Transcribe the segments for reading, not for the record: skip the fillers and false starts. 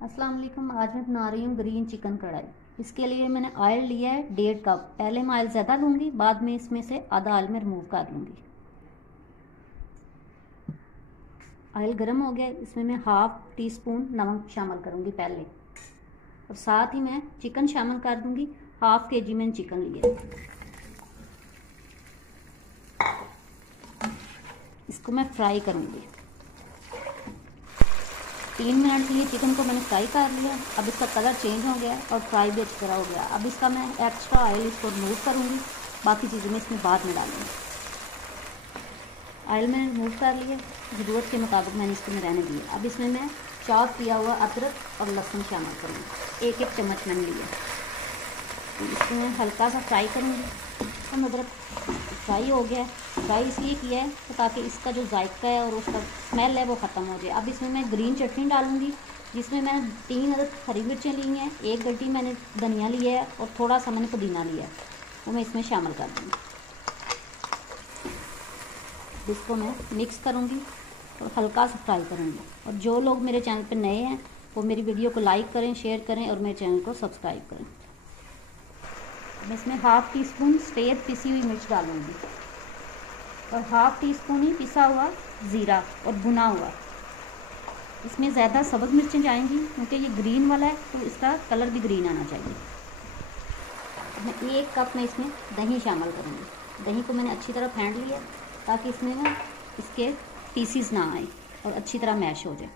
अस्सलाम वालेकुम। आज मैं बना रही हूँ ग्रीन चिकन कढ़ाई। इसके लिए मैंने ऑयल लिया है 1.5 कप। पहले मैं ऑयल ज़्यादा लूँगी, बाद में इसमें से आधा ऑयल में रिमूव कर लूँगी। ऑयल गर्म हो गया, इसमें मैं 1/2 टीस्पून नमक शामिल करूँगी पहले, और साथ ही मैं चिकन शामिल कर दूँगी। 1/2 kg मैंने चिकन लिया है। इसको मैं फ्राई करूँगी। 3 मिनट के लिए चिकन को मैंने फ्राई कर लिया। अब इसका कलर चेंज हो गया और फ्राई भी अच्छी तरह हो गया। अब इसका मैं एक्स्ट्रा ऑयल इसको रिमूव करूँगी, बाकी चीज़ें मैं इसमें बाद में डालूँगी। ऑयल मैंने रिमूव कर लिया, ज़रूरत के मुताबिक मैंने इसको में रहने दिया। अब इसमें मैं चॉप किया हुआ अदरक और लहसुन शामिल करूँगी, 1-1 चम्मच मैंने लिया। तो इसको मैं हल्का सा फ्राई करूँगी। हम अदरक फ्राई हो गया। फ्राई इसलिए किया है तो ताकि इसका जो जायका है और उसका स्मेल है वो ख़त्म हो जाए। अब इसमें मैं ग्रीन चटनी डालूँगी, जिसमें मैंने 3 अदद हरी मिर्चें ली हैं, 1 गड्डी मैंने धनिया लिया है और थोड़ा सा मैंने पुदीना लिया है, वो मैं इसमें शामिल कर दूँगी। इसको मैं मिक्स करूँगी और हल्का सा फ्राई करूँगी। और जो लोग मेरे चैनल पर नए हैं वो मेरी वीडियो को लाइक करें, शेयर करें और मेरे चैनल को सब्सक्राइब करें। मैं इसमें 1/2 टीस्पून सफ़ेद पिसी हुई मिर्च डालूँगी और 1/2 टीस्पून ही पिसा हुआ ज़ीरा और भुना हुआ। इसमें ज़्यादा सब्ज़ मिर्चें जाएंगी क्योंकि ये ग्रीन वाला है, तो इसका कलर भी ग्रीन आना चाहिए। मैं 1 कप में इसमें दही शामिल करूँगी। दही को मैंने अच्छी तरह फेंट लिया ताकि इसमें ना इसके पीसीज ना आए और अच्छी तरह मैश हो जाए।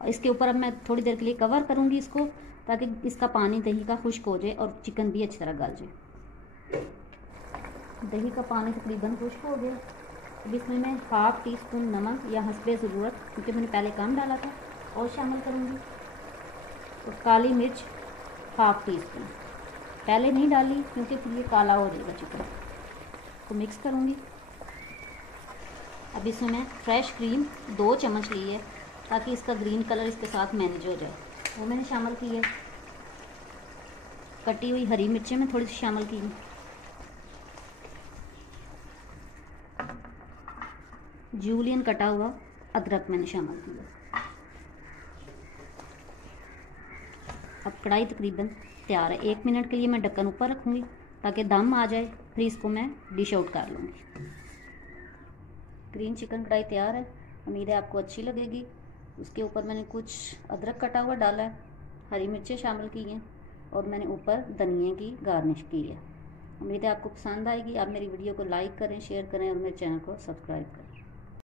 और इसके ऊपर अब मैं थोड़ी देर के लिए कवर करूँगी इसको, ताकि इसका पानी दही का खुश्क हो जाए और चिकन भी अच्छी तरह गल जाए। दही का पानी तकरीबन खुश्क हो गया। अब इसमें मैं 1/2 टीस्पून नमक या हस्बे ज़रूरत, क्योंकि मैंने पहले कम डाला था, और शामिल करूँगी। और काली मिर्च 1/2 टीस्पून पहले नहीं डाली क्योंकि फिर ये काला हो जाएगा चिकन। तो मिक्स करूँगी। अब इसमें मैं फ्रेश क्रीम 2 चम्मच ली है ताकि इसका ग्रीन कलर इसके साथ मैनेज हो जाए, वो मैंने शामिल की है। कटी हुई हरी मिर्चें मैं थोड़ी सी शामिल की हैं। जूलियन कटा हुआ अदरक मैंने शामिल किया। अब कढ़ाई तकरीबन तैयार है। 1 मिनट के लिए मैं ढक्कन ऊपर रखूँगी ताकि दम आ जाए, फिर इसको मैं डिश आउट कर लूँगी। ग्रीन चिकन कढ़ाई तैयार है। उम्मीद है आपको अच्छी लगेगी। उसके ऊपर मैंने कुछ अदरक कटा हुआ डाला है, हरी मिर्चें शामिल की हैं और मैंने ऊपर धनिया की गार्निश की है। उम्मीद है आपको पसंद आएगी। आप मेरी वीडियो को लाइक करें, शेयर करें और मेरे चैनल को सब्सक्राइब करें।